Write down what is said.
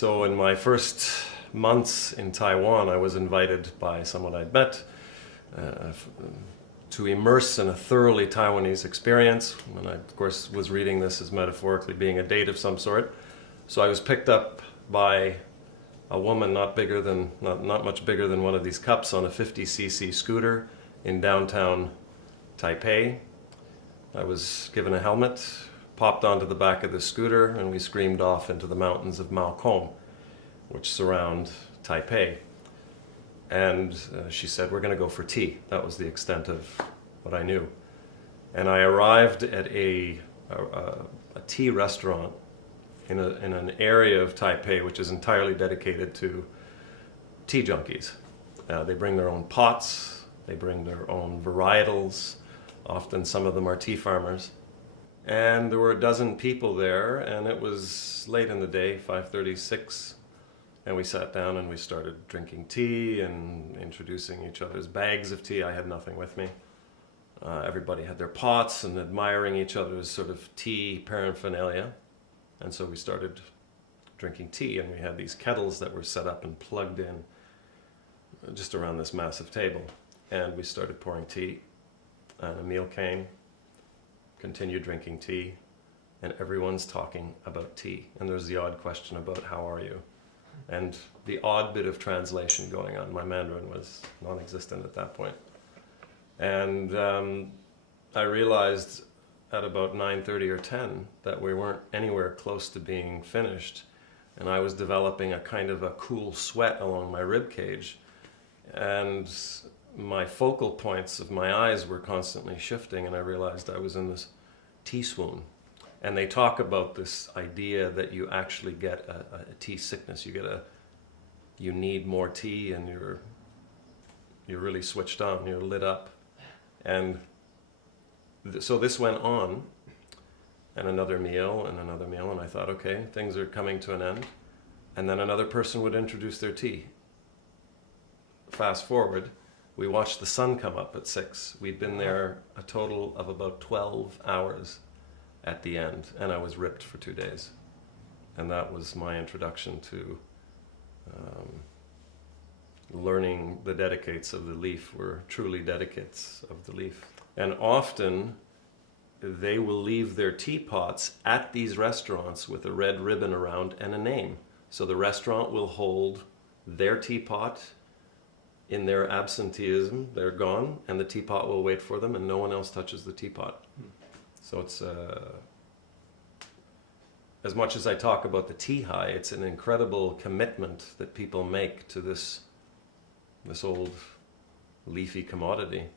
So in my first months in Taiwan, I was invited by someone I'd met to immerse in a thoroughly Taiwanese experience. And I, of course, was reading this as metaphorically being a date of some sort. So I was picked up by a woman not much bigger than one of these cups on a 50cc scooter in downtown Taipei. I was given a helmet, popped onto the back of the scooter, and we screamed off into the mountains of Malcom, which surround Taipei. And she said, we're going to go for tea. That was the extent of what I knew. And I arrived at a tea restaurant in an area of Taipei which is entirely dedicated to tea junkies. They bring their own pots, they bring their own varietals, often some of them are tea farmers. And there were a dozen people there, and it was late in the day, 5:36, and we sat down and we started drinking tea and introducing each other's bags of tea. I had nothing with me. Everybody had their pots and admiring each other's sort of tea paraphernalia. And so we started drinking tea, and we had these kettles that were set up and plugged in just around this massive table. And we started pouring tea, and a meal came, continued drinking tea, and everyone's talking about tea. And there's the odd question about how are you? And the odd bit of translation going on. My Mandarin was non-existent at that point. And I realized at about 9:30 or 10 that we weren't anywhere close to being finished, and I was developing a kind of a cool sweat along my rib cage, and my focal points of my eyes were constantly shifting, and I realized I was in this tea swoon. And they talk about this idea that you actually get a tea sickness. You need more tea, and you're really switched on, you're lit up. And so this went on, and another meal, and I thought, okay, things are coming to an end. And then another person would introduce their tea. Fast forward, we watched the sun come up at 6. We'd been there a total of about 12 hours at the end, and I was ripped for 2 days. And that was my introduction to learning the dedicates of the leaf. We're truly dedicates of the leaf. And often they will leave their teapots at these restaurants with a red ribbon around and a name. So the restaurant will hold their teapot in their absenteeism. They're gone, and the teapot will wait for them, and no one else touches the teapot. So it's, as much as I talk about the tea high, it's an incredible commitment that people make to this old leafy commodity.